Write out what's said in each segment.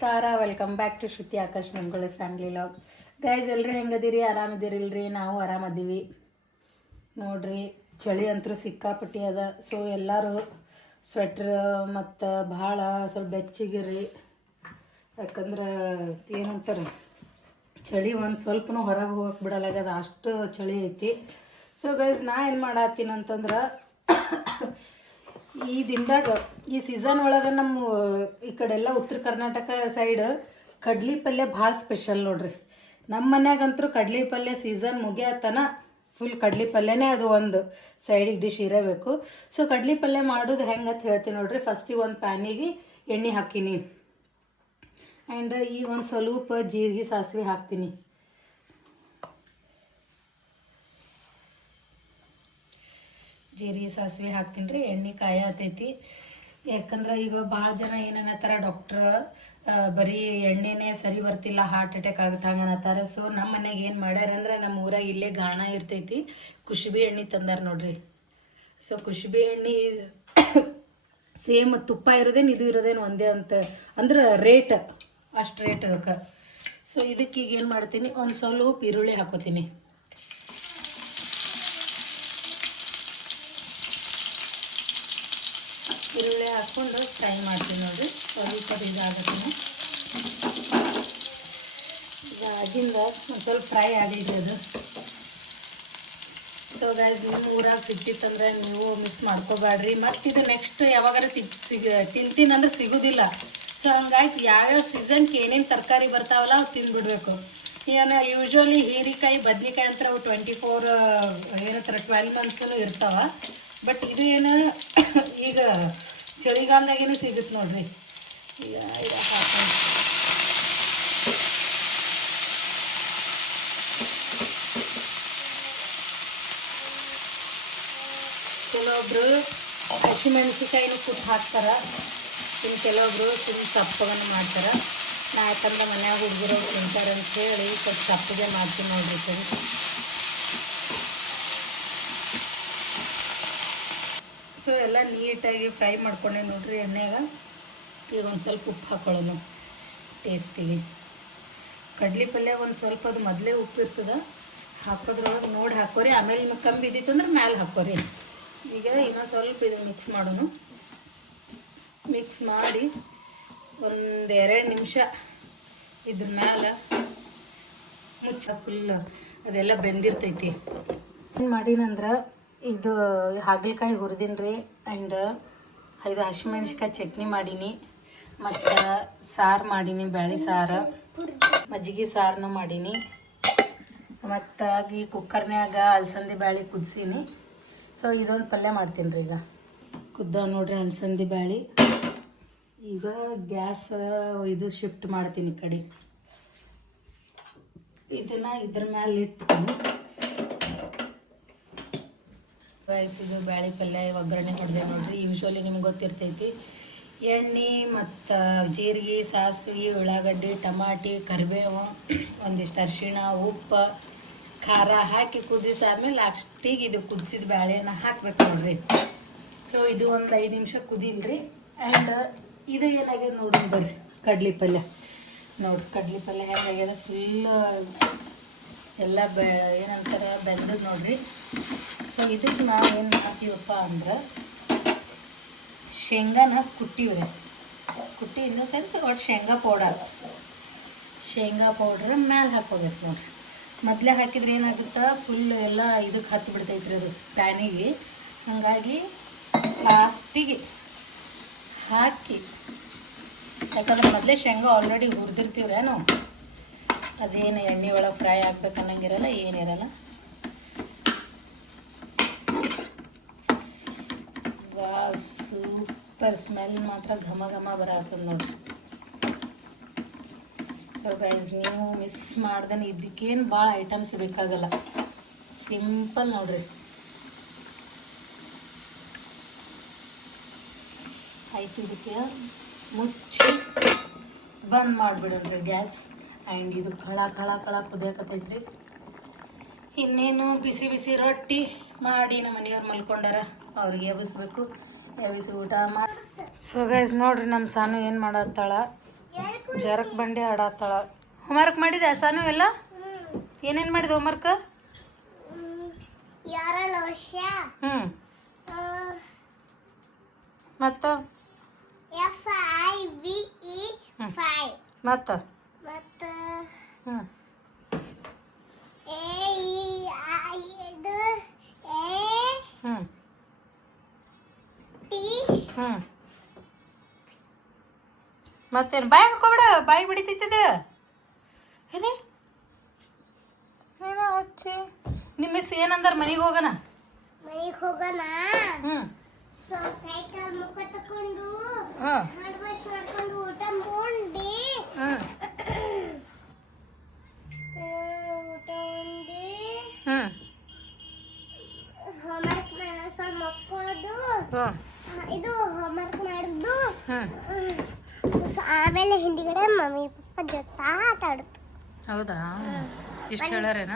ನಮಸ್ಕಾರ, welcome back to Shruti Akash Mangolli family vlog. Guys ಎಲ್ಲರೂ ಹೆಂಗದಿರಿ? ಆರಾಮದಿರಿಲ್ರಿ? ನಾವು ಆರಾಮದೀವಿ ನೋಡ್ರಿ. ಚಳಿ ಅಂತೂ ಸಿಕ್ಕಾಪಟ್ಟಿ ಅದ. ಸೊ ಎಲ್ಲರೂ ಸ್ವೆಟ್ರ್ ಮತ್ತು ಭಾಳ ಸ್ವಲ್ಪ ಬೆಚ್ಚಗಿರಿ. ಯಾಕಂದ್ರೆ ಏನಂತಾರೆ, ಚಳಿ ಒಂದು ಸ್ವಲ್ಪನೂ ಹೊರಗೆ ಹೋಗಕ್ಕೆ ಬಿಡಲಾಗ್ಯದ, ಅಷ್ಟು ಚಳಿ ಐತಿ. ಸೊ ಗೈಸ್ ನಾ ಏನು ಮಾಡತ್ತೀನಿ ಅಂತಂದ್ರೆ, ಈ ದಿನದಾಗ ಈ ಸೀಸನ್ ಒಳಗೆ ನಮ್ಮ ಈ ಕಡೆ ಎಲ್ಲ ಉತ್ತರ ಕರ್ನಾಟಕ ಸೈಡ್ ಕಡ್ಲಿ ಪಲ್ಯ ಭಾಳ ಸ್ಪೆಷಲ್ ನೋಡ್ರಿ. ನಮ್ಮ ಮನ್ಯಾಗಂತೂ ಕಡ್ಲಿ ಪಲ್ಯ ಸೀಸನ್ ಮುಗಿಯತನ ಫುಲ್ ಕಡ್ಲಿ ಪಲ್ಯನೇ ಅದು ಒಂದು ಸೈಡಿಗೆ ಡಿಶ್ ಇರಬೇಕು. ಸೊ ಕಡ್ಲಿ ಪಲ್ಯ ಮಾಡೋದು ಹೆಂಗೆ ಅಂತ ಹೇಳ್ತೀನಿ ನೋಡ್ರಿ. ಫಸ್ಟಿಗೆ ಒಂದು ಪ್ಯಾನಿಗೆ ಎಣ್ಣೆ ಹಾಕೀನಿ, ಆ್ಯಂಡ್ ಈಗ ಒಂದು ಸ್ವಲ್ಪ ಜೀರಿಗೆ ಸಾಸಿವೆ ಹಾಕ್ತೀನಿ. ಜೀರಿಗೆ ಸಾಸಿವೆ ಹಾಕ್ತೀನಿ ರೀ. ಎಣ್ಣೆ ಕಾಯತೈತಿ. ಯಾಕಂದ್ರೆ ಈಗ ಭಾಳ ಜನ ಏನನ್ನತ್ತಾರ, ಡಾಕ್ಟ್ರ ಬರೀ ಎಣ್ಣೆನೇ ಸರಿ ಬರ್ತಿಲ್ಲ, ಹಾರ್ಟ್ ಅಟ್ಯಾಕ್ ಆಗುತ್ತೆ ಹಂಗೆ ಅನ್ನತ್ತಾರೆ. ಸೊ ನಮ್ಮ ಮನೆಗೆ ಏನು ಮಾಡ್ಯಾರ ಅಂದ್ರೆ, ನಮ್ಮ ಊರಾಗ ಇಲ್ಲೇ ಗಾಣ ಇರ್ತೈತಿ, ಕುಸುಬೆ ಎಣ್ಣೆ ತಂದಾರ ನೋಡ್ರಿ. ಸೊ ಕುಸುಬೆ ಎಣ್ಣೆ ಸೇಮ್ ತುಪ್ಪ ಇರೋದೇನು ಇದು ಇರೋದೇನು ಒಂದೇ ಅಂತ ಅಂದ್ರೆ ರೇಟ್ ಅಷ್ಟು ರೇಟ್ ಅದಕ್ಕೆ. ಸೊ ಇದಕ್ಕೆ ಈಗ ಏನು ಮಾಡ್ತೀನಿ, ಒಂದು ಸ್ವಲ್ಪ ಈರುಳ್ಳಿ ಹಾಕೋತೀನಿ. ಈರುಳ್ಳಿ ಹಾಕ್ಕೊಂಡು ಫ್ರೈ ಮಾಡ್ತೀನಿ ನೋಡಿರಿ. ಸ್ವಲ್ಪ ಇದಾಗತ್ತೀನಿ. ಇದಾಗಿಂದ ಒಂದು ಸ್ವಲ್ಪ ಫ್ರೈ ಆಗಿದ್ರಿ ಅದು. ಸೊ ಗೈಸ್, ನಿಮ್ಮ ಊರಾಗ ಸಿಗ್ತಿತ್ತಂದ್ರೆ ನೀವು ಮಿಕ್ಸ್ ಮಾಡ್ಕೋಬೇಡ್ರಿ. ಮತ್ತು ಇದು ನೆಕ್ಸ್ಟ್ ಯಾವಾಗಾರ ತಿಂತೀನಿ ಅಂದ್ರೆ ಸಿಗೋದಿಲ್ಲ. ಸೊ ಹಂಗಾಗಿ ಯಾವ್ಯಾವ ಸೀಸನ್ಗೆ ಏನೇನು ತರಕಾರಿ ಬರ್ತಾವಲ್ಲ ಅವು ತಿಂದುಬಿಡ್ಬೇಕು. ಏನು ಯೂಶ್ವಲಿ ಹೀರೆಕಾಯಿ ಬದ್ನಿಕಾಯಿ ಅಂತ ಅವು 24 ಏನಂತಾರೆ 12 ಮಂತ್ಸೂ ಇರ್ತಾವೆ. ಬಟ್ ಇದು ಏನು ಈಗ ಚಳಿಗಾಲದಾಗೇನು ಸಿಗುತ್ತೆ ನೋಡ್ರಿ. ಈಗ ಇದು ಹಾಕಿ ಕೆಲವೊಬ್ರು ಹಸಿಮೆಣ್ಸಿಕಾಯಿನೂ ಕುಟ್ಟು ಹಾಕ್ತಾರೆ, ಇನ್ನು ಕೆಲವೊಬ್ರು ಸುಮ್ಮನೆ ಸಪ್ಪವನ್ನು ಮಾಡ್ತಾರೆ. ನಾ ಯಾಕಂದ್ರೆ ಮನ್ಯಾಗ ಹುಡುಗರು ತಿಂತಾರೆ ಅಂತ ಹೇಳಿ ಸ್ವಲ್ಪ ಸಪ್ಪಗೆ ಮಾಡ್ತೀನಿ ನೋಡ್ರಿ. ಸರಿ, ಸೊ ಎಲ್ಲ ನೀಟಾಗಿ ಫ್ರೈ ಮಾಡ್ಕೊಂಡೆ ನೋಡ್ರಿ ಎಣ್ಣೆಗ. ಈಗ ಒಂದು ಸ್ವಲ್ಪ ಉಪ್ಪು ಹಾಕೊಳ್ಳೋಣ ಟೇಸ್ಟಿಗೆ. ಕಡ್ಲಿ ಪಲ್ಯ ಒಂದು ಸ್ವಲ್ಪ ಅದು ಮೊದಲೇ ಉಪ್ಪು ಇರ್ತದೆ, ಹಾಕೋದ್ರೊಳಗೆ ನೋಡಿ ಹಾಕೋರಿ. ಆಮೇಲೆ ನಿಮಗೆ ಕಮ್ಮಿ ಬಿದ್ದಿತ್ತು ಅಂದ್ರೆ ಮ್ಯಾಲೆ ಹಾಕೋರಿ. ಈಗ ಇನ್ನೂ ಸ್ವಲ್ಪ ಇದು ಮಿಕ್ಸ್ ಮಾಡೋಣ. ಮಿಕ್ಸ್ ಮಾಡಿ ಒಂದು 2 ನಿಮಿಷ ಇದ್ರ ಮ್ಯಾಲೆ ಮುಚ್ಚ ಫುಲ್ ಅದೆಲ್ಲ ಬೆಂದಿರ್ತೈತಿ. ಏನು ಮಾಡೀನಂದ್ರೆ, ಇದು ಹಾಗಲಕಾಯಿ ಹುರಿದೀನಿ ರೀ, ಆ್ಯಂಡ್ 5 ಹಸಿಮೆಣ್ಸಿಕಾಯಿ ಚಟ್ನಿ ಮಾಡೀನಿ, ಮತ್ತು ಸಾರು ಮಾಡೀನಿ, ಬ್ಯಾಳೆ ಸಾರು, ಮಜ್ಜಿಗೆ ಸಾರನ್ನು ಮಾಡೀನಿ, ಮತ್ತು ಈ ಕುಕ್ಕರ್ನ್ಯಾಗ ಅಲಸಂದಿ ಬ್ಯಾಳೆ ಕುದಿಸೀನಿ. ಸೊ ಇದೊಂದು ಪಲ್ಯ ಮಾಡ್ತೀನಿ ರೀ. ಈಗ ಕುದ್ದ ನೋಡ್ರಿ ಅಲಸಂದಿ ಬ್ಯಾಳೆ. ಈಗ ಗ್ಯಾಸ್ ಇದು ಶಿಫ್ಟ್ ಮಾಡ್ತೀನಿ ಈ ಕಡೆ. ಇದನ್ನು ಇದ್ರ ಮೇಲೆ ಇಟ್ತೀನಿ. ಇದು ಬ್ಯಾಳೆ ಪಲ್ಯ ಒಗ್ಗರಣೆ ಹೊಡೆದೆ ನೋಡ್ರಿ. ಯೂಶ್ವಲಿ ನಿಮ್ಗೆ ಗೊತ್ತಿರ್ತೈತಿ, ಎಣ್ಣೆ ಮತ್ತು ಜೀರಿಗೆ, ಸಾಸಿವೆ, ಉಳ್ಳಾಗಡ್ಡಿ, ಟಮಾಟಿ, ಕರಿಬೇವು, ಒಂದಿಷ್ಟು ಅರಿಶಿಣ, ಉಪ್ಪು, ಖಾರ ಹಾಕಿ ಕುದಿಸಾದ್ಮೇಲೆ ಲಾಸ್ಟಿಗೆ ಇದು ಕುದಿಸಿದ ಬ್ಯಾಳೆನ ಹಾಕ್ಬೇಕು ನೋಡ್ರಿ. ಸೊ ಇದು ಒಂದು 5 ನಿಮಿಷ ಕುದಿಲ್ರಿ. ಆ್ಯಂಡ್ ಇದು ಏನಾಗ್ಯದ ನೋಡ್ರಿ, ಬರ್ರಿ ಕಡ್ಲಿ ಪಲ್ಯ ನೋಡ್ರಿ. ಕಡ್ಲಿ ಪಲ್ಯ ಹೆಂಗಾಗ್ಯದ, ಫುಲ್ ಎಲ್ಲ ಏನಂತಾರೆ ಬೆಂದದ ನೋಡ್ರಿ. ಸೊ ಇದಕ್ಕೆ ನಾವು ಏನು ಹಾಕ್ತೀವಪ್ಪ ಅಂದ್ರೆ, ಶೇಂಗಾನ ಕುಟ್ಟಿವ್ರಿ. ಕುಟ್ಟಿ ಇನ್ ದ ಸೆನ್ಸ್ ಒಟ್ಟು ಶೇಂಗಾ ಪೌಡ್ರ್ ಮ್ಯಾಲೆ ಹಾಕೋಬೇಕು ನೋಡ್ರಿ. ಮೊದಲೇ ಹಾಕಿದ್ರೆ ಏನಾಗುತ್ತಾ, ಫುಲ್ ಎಲ್ಲ ಇದಕ್ಕೆ ಹತ್ತಿ ಬಿಡ್ತೈತ್ರಿ ಅದು ಪ್ಯಾನಿಗೆ. ಹಾಗಾಗಿ ಲಾಸ್ಟಿಗೆ ಹಾಕಿ, ಯಾಕಂದ್ರೆ ಮೊದಲೇ ಶೇಂಗಾ ಆಲ್ರೆಡಿ ಹುರಿದಿರ್ತೀವ್ರೇನು, ಅದೇನು ಎಣ್ಣೆ ಒಳಗೆ ಫ್ರೈ ಆಗ್ಬೇಕು ಅನ್ನಂಗಿರಲ್ಲ, ಏನಿರಲ್ಲ. ಸೂಪರ್ ಸ್ಮೆಲ್ ಮಾತ್ರ ಘಮ ಘಮ ಬರತ್ತದ ನೋಡ್ರಿ. ಸೊ ಗೈಸ್, ನೀವು ಮಿಸ್ ಮಾಡ್ದೇನೆ, ಇದಕ್ಕೇನು ಭಾಳ ಐಟಮ್ಸ್ ಬೇಕಾಗಲ್ಲ, ಸಿಂಪಲ್ ನೋಡ್ರಿ. ಆಯ್ತು, ಇದಕ್ಕೆ ಮುಚ್ಚಿ ಬಂದ್ ಮಾಡಿಬಿಡೋಣ್ರಿ ಗ್ಯಾಸ್. ಆ್ಯಂಡ್ ಇದು ಕಳ ಕುದಿಯಕತ್ತೈತ್ರಿ. ಇನ್ನೇನು ಬಿಸಿ ಬಿಸಿ ರೊಟ್ಟಿ ಮಾಡಿ ನಮ್ಮ ಮನೆಯವ್ರು ಮಲ್ಕೊಂಡಾರ, ಅವ್ರಿಗೆ ಎಬ್ಬಿಸ್ಬೇಕು, ಎಬ್ಬಿಸಿ ಊಟ ಮಾಡಿ. ಸೊ ಗೈಸ್ ನೋಡ್ರಿ, ನಮ್ಮ ಸಾನು ಏನು ಮಾಡತ್ತಾಳ, ಜರಕ್ ಬಂಡಿ ಆಡತ್ತಾಳ. ಹೋಮ್ವರ್ಕ್ ಮಾಡಿದೆ ಸಾನು ಎಲ್ಲ? ಏನೇನು ಮಾಡಿದೆ ಹೋಮ್ವರ್ಕ್? ಹ್ಞೂ ಮತ್ತು ಮತ್ತು ಹ್ಞೂ ಹ್ಞೂ ಹ್ಞೂ ಮತ್ತೇನು ಬಾಯಿ ಹಾಕೋಬಿಡ, ಬಾಯಿ ಬಿಡಿತೈತದ. ಏನೇ ಏನೋ ಹಚ್ಚಿ ನಿಮ್ಮ ಮಿಸ್ ಏನಂದಾರ? ಮನೆಗೆ ಹೋಗೋಣ ಹ್ಞೂ ಮುಖ ತಕೊಂಡು ಹಾಂ ಹ್ಯಾಂಡ್ ವಾಶ್ ಮಾಡ್ಕೊಂಡು ಊಟ ಮಾಡಿ ಹ್ಞೂ ಊಟ ಉಂಡು ಹ್ಞೂ ಹೋಮ್ವರ್ಕ್ ಸ್ವಲ್ಪ ಮಕ್ಕಳದು ಹಾಂ ಇದು ಹೋಮ್ವರ್ಕ್ ಮಾಡಿದ್ದು ಹ್ಞೂ ಆಮೇಲೆ ಹಿಂದಿಗಡೆ ಮಮ್ಮಿ ಪಪ್ಪ ಜೊತೆ ಆಟ ಆಡುತ್ತೆ. ಹೌದಾ? ಇಷ್ಟು ಹೇಳ್ಯಾರೇನ?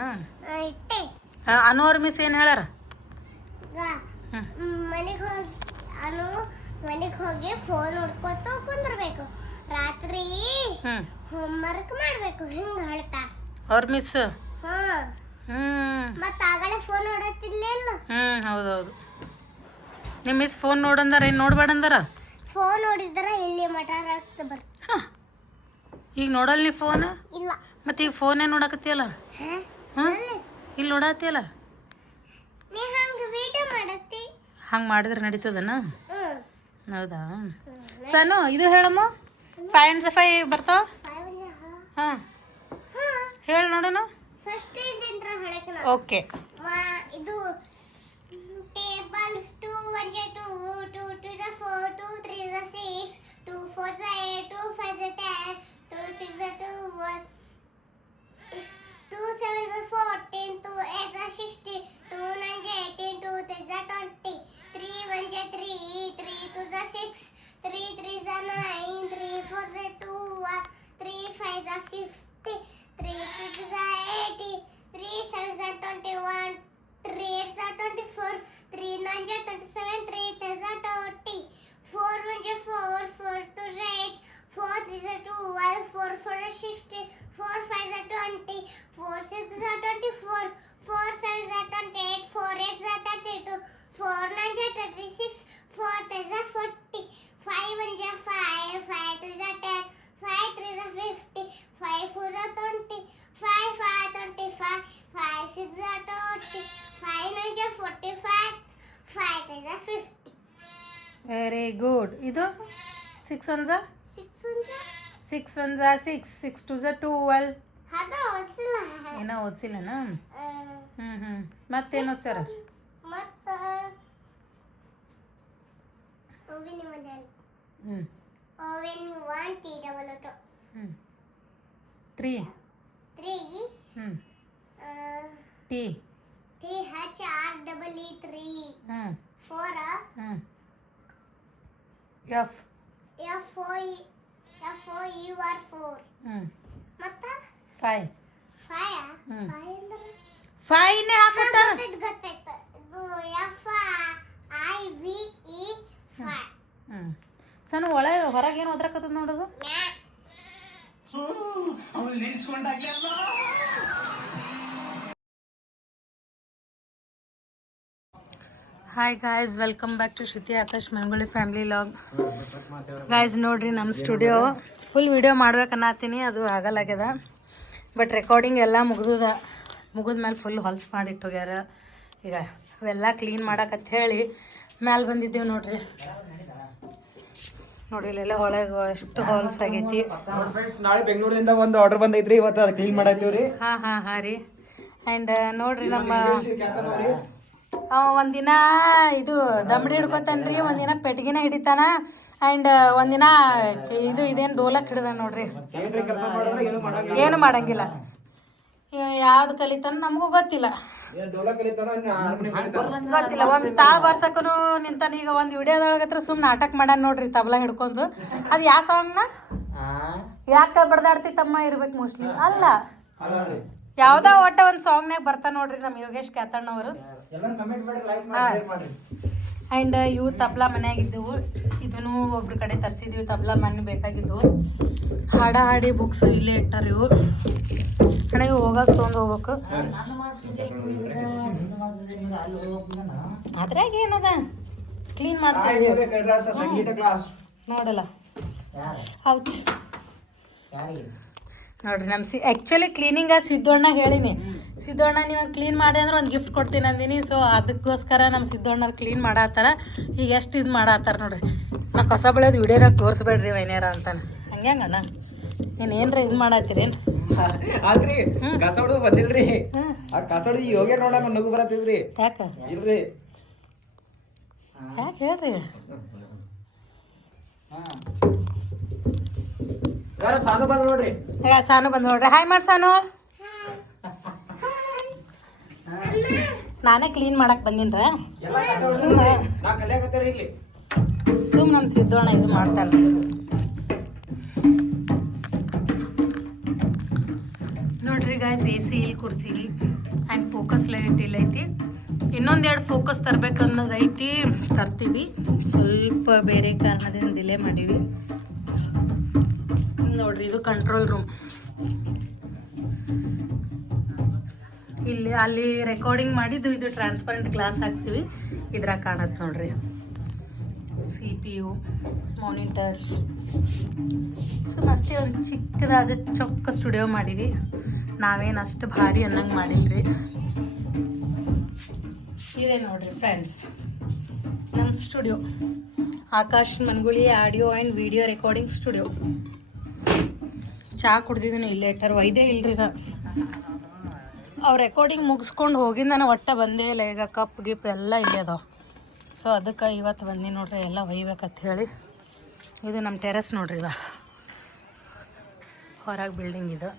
ಇಟ್ಟೆ ಹಾಂ ಅನೋರ್ ಮಿಸ್ ಏನು ಹೇಳ್ಯಾರ? ಮನೆಗೆ ಹೋಗಿ ಮನೆಗೆ ಹೋಗಿ ಫೋನ್ ನೋಡ್ಕೊತ ಕುಂದ್ರಬೇಕು, ರಾತ್ರಿ ಹ್ಞೂ ಹೋಮ್ವರ್ಕ್ ಮಾಡ್ಬೇಕು ಹಿಂಗೆ ಹೇಳ್ತಾ ಅವ್ರ ಮಿಸ್. ಹಾ ಹ್ಞೂ ಮತ್ತೆ ಆಗಲೇ ಫೋನ್ ನೋಡತ್ತಿರ್ಲಿಲ್ಲ. ಹೌದೌದು. ನಿಮ್ಮ ಮಿಸ್ ಫೋನ್ ನೋಡಂದಾರ ಏನು ನೋಡ್ಬೇಡಂದಾರ? ಫೋನ್ ನೋಡಿದ್ರೆ ಇಲ್ಲಿ ಮಠ ರಕ್ತ ಬರ್ತದೆ. ಹಾಂ ಈಗ ನೋಡಲ್ಲ ನೀ ಫೋನ್? ಇಲ್ಲ. ಮತ್ತೆ ಈಗ ಫೋನೇ ನೋಡಕತ್ತಿಯಲ್ಲ? ಹಾಂ ಇಲ್ಲಿ ನೋಡತ್ತೀಯಲ್ಲ? ನೀ ಹಂಗೆ ವಿಡಿಯೋ ಮಾಡತ್ತಿ. ಹಂಗೆ ಮಾಡಿದ್ರೆ ನಡೀತದನ? ಹೌದಾ? ಸಾನು ಇದು ಹೇಳಮ್ಮ, 5 and 5 ಬರ್ತಾವ? ಹಾಂ ಹೇಳಿ ನೋಡೋಣ. ಫಸ್ಟ್ ಇದಿಂದ್ರ ಹೇಳಕ್ಕೆ ಓಕೆ. ಇದು ಟೇಬಲ್ಸ್ 2 1 2 2 2 4 2 3 6 2 4 8 2 5 10 2 6 21 2 7 14 2 8 16 2 9 18 2 3 20 3 1 3 3 2 6 3 3 9 3 4 2 3 5 50 3 6 80 3 7 21 3 8 24 3 9 27 3 10 30 4 1 4 4 2 8 4 3 12 4 4 60 4 5 20 4 6 24 4 7 28 4 8 32 4 9 36 4 10 40 5 1 5 5 2 10 5 3 50 5 4 20 5 5 25 5 6 30 5 9 45 5 10 50. Very good. ಇದು 6 1 6 1 6 1 6 6 2 12. ಅದು ಓದಿಸಿಲ್ಲ. ಏನೋ ಓದಿಸಿಲ್ಲನ? ಹ್ಞೂ ಮತ್ತೇನು ಓದ್ಸಾರ? ಮತ್ತು ಓವಿನ್ ಮನೆಯಲ್ಲಿ ಓವಿನ್ 1 T double ಓಟೋ 3 T T H R double E 3 4 F F O U R 4 ಮತ್ತೆ 5 5 ಅಂದ್ರೆ 5ನೇ ಹಾಕತ್ತಾರ. ಗೊತ್ತಾಯ್ತು. ಇದು F I V E 5. ಸಣ್ಣ ಒಳಗೆ ಹೊರಗೆ ಏನು ಒದ್ರಕತ್ತದ ನೋಡೋದು. Hi guys, welcome back to Shruti Akash Mangolli family vlog. Guys ನೋಡ್ರಿ, ನಮ್ಮ ಸ್ಟುಡಿಯೋ ಫುಲ್ ವಿಡಿಯೋ ಮಾಡ್ಬೇಕನ್ನತ್ತೀನಿ, ಅದು ಆಗಲ್ಲಾಗ್ಯದ. ಬಟ್ ರೆಕಾರ್ಡಿಂಗ್ ಎಲ್ಲ ಮುಗಿದ್ಮೇಲೆ ಫುಲ್ ಹೊಲ್ಸ್ ಮಾಡಿಟ್ಟು ಹೋಗ್ಯಾರ. ಈಗ ಅವೆಲ್ಲ ಕ್ಲೀನ್ ಮಾಡಕತ್ತ ಹೇಳಿ ಮ್ಯಾಲೆ ಬಂದಿದ್ದೇವೆ ನೋಡ್ರಿ. ನೋಡಿ ಇಲ್ಲೆಲ್ಲ ಒಳಗೆ ಅಷ್ಟು ಹಾಲ್ಸ್ ಆಗೈತಿ. ನಾಳೆ ಬೆಂಗಳೂರಿಂದ ಒಂದು ಆರ್ಡರ್ ಬಂದೈತ್ರಿ, ಇವತ್ತು ಅದು ಕ್ಲೀನ್ ಮಾಡತ್ತೀವ್ರಿ. ಹಾಂ ರೀ. ಆ್ಯಂಡ್ ನೋಡ್ರಿ ನಮ್ಮ ಒಂದಿನ ಇದು ದಮ್ಡಿ ಹಿಡ್ಕೊತಾನ್ರಿ, ಒಂದಿನ ಪೆಟ್ಗಿನ ಹಿಡಿತಾನ, ಆ್ಯಂಡ್ ಒಂದಿನ ಇದೇನು ಡೋಲಕ್ ಹಿಡ್ದ ನೋಡ್ರಿ. ಏನು ಮಾಡಂಗಿಲ್ಲ. ಯಾವ್ದು ಕಲಿತಾನ ನಮಗೂ ಗೊತ್ತಿಲ್ಲ. ಒಂದು ತಾಳ ಬರ್ಸಕ್ಕೂ ನಿಂತಾನ. ಈಗ ಒಂದು ವಿಡಿಯೋದೊಳಗತ್ರ ಸುಮ್ಮನೆ ನಾಟಕ ಮಾಡ್ಯಾನ ನೋಡ್ರಿ, ತಬಲಾ ಹಿಡ್ಕೊಂಡು. ಅದು ಯಾವ ಸಾಂಗ್ನ ಯಾಕೆ ಬಡ್ದಾಡ್ತಿ ತಮ್ಮ ಇರ್ಬೇಕು ಮೋಸ್ಟ್ಲಿ. ಅಲ್ಲ, ಯಾವ್ದೋ ಒಟ್ಟ ಒಂದು ಸಾಂಗ್ನಾಗ ಬರ್ತಾ ನೋಡ್ರಿ ನಮ್ಮ ಯೋಗೇಶ್ ಕ್ಯಾತಣ್ಣವರು. ಆ್ಯಂಡ್ ಇವು ತಬ್ಲಾ ಮನ್ಯಾಗಿದ್ದವು, ಇದನ್ನು ಒಬ್ರ ಕಡೆ ತರಿಸಿದ್ವಿ. ತಬ್ಲಾ ಮನೆ ಬೇಕಾಗಿದ್ದವು. ಹಾಡಿ ಬುಕ್ಸ್ ಇಲ್ಲೇ ಇಟ್ಟಾರ ಇವು. ಅಣ್ಣ ಇವು ಹೋಗಕ್ಕೆ ತೊಗೊಂಡು ಹೋಗ್ಬೇಕು. ಅದ್ರಾಗ ಏನದ ಕ್ಲೀನ್ ಮಾಡ್ತೀವಿ ನೋಡಲ್ಲ. ಹೌದು ನೋಡ್ರಿ ನಮ್ಮ ಆ್ಯಕ್ಚುಲಿ ಕ್ಲೀನಿಂಗ ಸಿದ್ದಣ್ಣ ಹೇಳಿನಿ. ಸಿದ್ದಣ್ಣ ನೀವು ಕ್ಲೀನ್ ಮಾಡಿ ಅಂದ್ರೆ ಒಂದು ಗಿಫ್ಟ್ ಕೊಡ್ತೀನಿ ಅಂದಿನಿ. ಸೊ ಅದಕ್ಕೋಸ್ಕರ ನಮ್ಮ ಸಿದ್ದಣ್ಣ ಕ್ಲೀನ್ ಮಾಡತ್ತಾರ. ಈಗ ಎಷ್ಟು ಇದು ಮಾಡತ್ತಾರ ನೋಡ್ರಿ. ನಾ ಕಸ ಬೆಳೆಯೋದು ವಿಡಿಯೋನಾಗ ತೋರಿಸ್ಬೇಡ್ರಿ ವೈನ್ಯಾರ ಅಂತಾನೆ. ಹಂಗ್ಯಾಂಗಣ್ಣ ಏನ್ರ ಇದು ಮಾಡತ್ತೀರೇನು? ಆದ್ರಿ ಕಸ ಹೊಡೆದು ಬಂದಿಲ್ರಿ. ಆ ಕಸ ಹೊಡೆದು ಯೋಗ್ಯ ನೋಡ ನಗು ಬರತ್ತಿದ್ರಿ. ಯಾಕೆ ಇಲ್ರಿ ಯಾಕೆ ಹೇಳ್ರಿ. ಸಾನು ಬಂದ್ ನೋಡ್ರಿ. ಈಗ ಸಾನು ಬಂದು ನೋಡ್ರಿ. ಹಾಯ್ ಮಾಡಿ ಸಾನು. ನಾನೇ ಕ್ಲೀನ್ ಮಾಡಕ್ ಬಂದಿನ್ರ. ಸುಮ್ ನಮ್ಮ ಸಿದ್ದೋಣ ಇದು ಮಾಡ್ತಾನೆ ನೋಡ್ರಿ ಗಾಯ್ಸ್. AC ಇಲ್ಲಿ ಕುರ್ಸಿವಿ ಆ್ಯಂಡ್ ಫೋಕಸ್ ಲೈಟ್ ಇಲ್ಲ ಐತಿ. ಇನ್ನೊಂದೆರಡು ಫೋಕಸ್ ತರ್ಬೇಕನ್ನೋದು ಐತಿ, ತರ್ತೀವಿ. ಸ್ವಲ್ಪ ಬೇರೆ ಕಾರಣದಿಂದ ಡಿಲೇ ಮಾಡೀವಿ ನೋಡ್ರಿ. ಇದು ಕಂಟ್ರೋಲ್ ರೂಮ್. ಇಲ್ಲಿ ಅಲ್ಲಿ ರೆಕಾರ್ಡಿಂಗ್ ಮಾಡಿದ್ದು ಇದು ಟ್ರಾನ್ಸ್ಪರೆಂಟ್ ಗ್ಲಾಸ್ ಹಾಕ್ಸಿವಿ. ಇದ್ರಾಗ ಕಾಣತ್ತೆ ನೋಡ್ರಿ. CPU monitors. ಸುಮ್ಮ ಅಷ್ಟೇ ಒಂದು ಚಿಕ್ಕದಾದ ಚೊಕ್ಕ ಸ್ಟುಡಿಯೋ ಮಾಡೀವಿ. ನಾವೇನು ಅಷ್ಟು ಭಾರಿ ಅನ್ನಂಗೆ ಮಾಡಿಲ್ರಿ. ಇದೆ ನೋಡ್ರಿ ಫ್ರೆಂಡ್ಸ್ ನಮ್ಮ studio. Akash Mangulli audio and video recording studio. ಚಹಾ ಕುಡ್ದಿದ್ದೀನಿ ಇಲ್ಲೇ ಇಟ್ಟಾರ. ಒಯ್ದೇ ಇಲ್ರಿ ನಾ. ಅವ್ರು ರೆಕಾರ್ಡಿಂಗ್ ಮುಗಿಸ್ಕೊಂಡು ಹೋಗಿಂದ ನಾನು ಒಟ್ಟ ಬಂದೇ ಇಲ್ಲ. ಈಗ ಕಪ್ ಗಿಪ್ ಎಲ್ಲ ಇಲ್ಲೇ ಅದಾವ. ಸೊ ಅದಕ್ಕೆ ಇವತ್ತು ಬಂದು ನೋಡ್ರಿ ಎಲ್ಲ ಒಯ್ಬೇಕಂತ ಹೇಳಿ. ಇದು ನಮ್ಮ ಟೆರೆಸ್ ನೋಡ್ರಿ. ಈಗ ಹೊರಗೆ ಬಿಲ್ಡಿಂಗ್ ಇದು.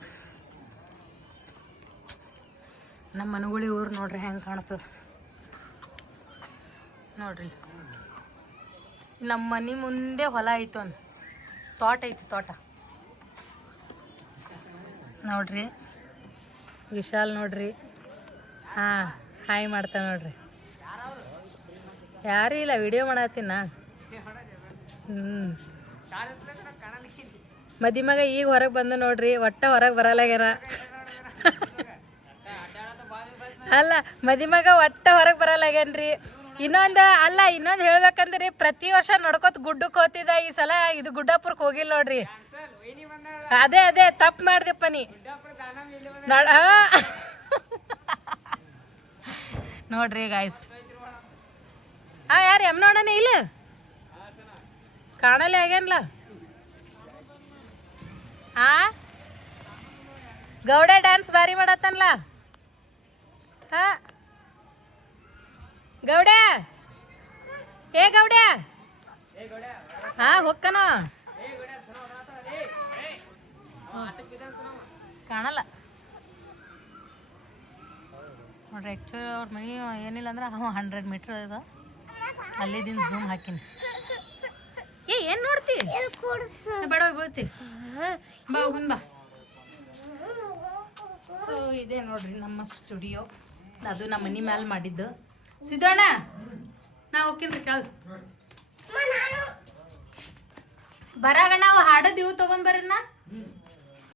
ನಮ್ಮ ಮನಗುಳಿ ಊರು ನೋಡ್ರಿ ಹೆಂಗೆ ಕಾಣ್ತದೆ ನೋಡ್ರಿ. ನಮ್ಮ ಮನೆ ಮುಂದೆ ಹೊಲ ಐತೆ, ಒಂದು ತೋಟ ಐತಿ. ತೋಟ ನೋಡ್ರಿ. ವಿಶಾಲ್ ನೋಡ್ರಿ. ಹಾಂ ಹಾಯ್ ಮಾಡ್ತಾ ನೋಡ್ರಿ. ಯಾರೂ ಇಲ್ಲ, ವಿಡಿಯೋ ಮಾಡತ್ತೀನ. ಮಗ ಈಗ ಹೊರಗೆ ಬಂದು ನೋಡ್ರಿ. ಒಟ್ಟ ಹೊರಗೆ ಬರಲ್ಲಾಗ್ಯಾರ. ಅಲ್ಲ ಮಗ ಒಟ್ಟ ಹೊರಗೆ ಬರಲ್ಲಾಗ್ಯಾನ್ರಿ. ಇನ್ನೊಂದು ಹೇಳ್ಬೇಕಂದ್ರಿ, ಪ್ರತಿ ವರ್ಷ ನೋಡ್ಕೊತ ಗುಡ್ಡಕ್ಕೆ ಹೋಗ್ತಿದ್ದ. ಈ ಸಲ ಇದು ಗುಡ್ಡಾಪುರಕ್ಕೆ ಹೋಗಿಲ್ಲ ನೋಡ್ರಿ. ಅದೇ ತಪ್ಪು ಮಾಡ್ದಪ್ಪ ನೀ. ನೋಡ್ರಿ ಗಾಯ್ಸ್. ಯಾರು ನೋಡೋಣ ಇಲ್ಲ ಕಾಣಲ್ಲೇ ಆಗ್ಯಾನಲ್ಲ. ಗೌಡ ಡ್ಯಾನ್ಸ್ ಭಾರಿ ಮಾಡತ್ತನ್ಲ. ಗೌಡ ಗೌಡ ಹೊಕ್ಕನ ಕಾಣಲ್ಲ ನೋಡ್ರಿ. ಆ್ಯಕ್ಚುಲಿ ಅವ್ರ ಮನೆ ಏನಿಲ್ಲ ಅಂದ್ರೆ 100 ಮೀಟ್ರ್ ಅದ. ಅಲ್ಲಿದ್ದೀನಿ ಝೂಮ್ ಹಾಕಿನಿ. ಏನು ನೋಡ್ತಿ? ಬೇಡ ಬೀಳ್ತಿ. ಬಾ ಹೋಗುನ್ ಬಾ. ಸೊ ಇದೆ ನೋಡ್ರಿ ನಮ್ಮ ಸ್ಟುಡಿಯೋ. ಅದು ನಮ್ಮ ಮನೆ ಮ್ಯಾಲೆ ಮಾಡಿದ್ದು. ಸಿದ್ದಣ್ಣ ನಾ ಹೋಗ್ತೀನಿ ಕೆಳಗೆ. ಬರಾಗ ನಾವು ಹಾಡೋದು ಇವು ತೊಗೊಂಡ್ ಬರ್ರಿ.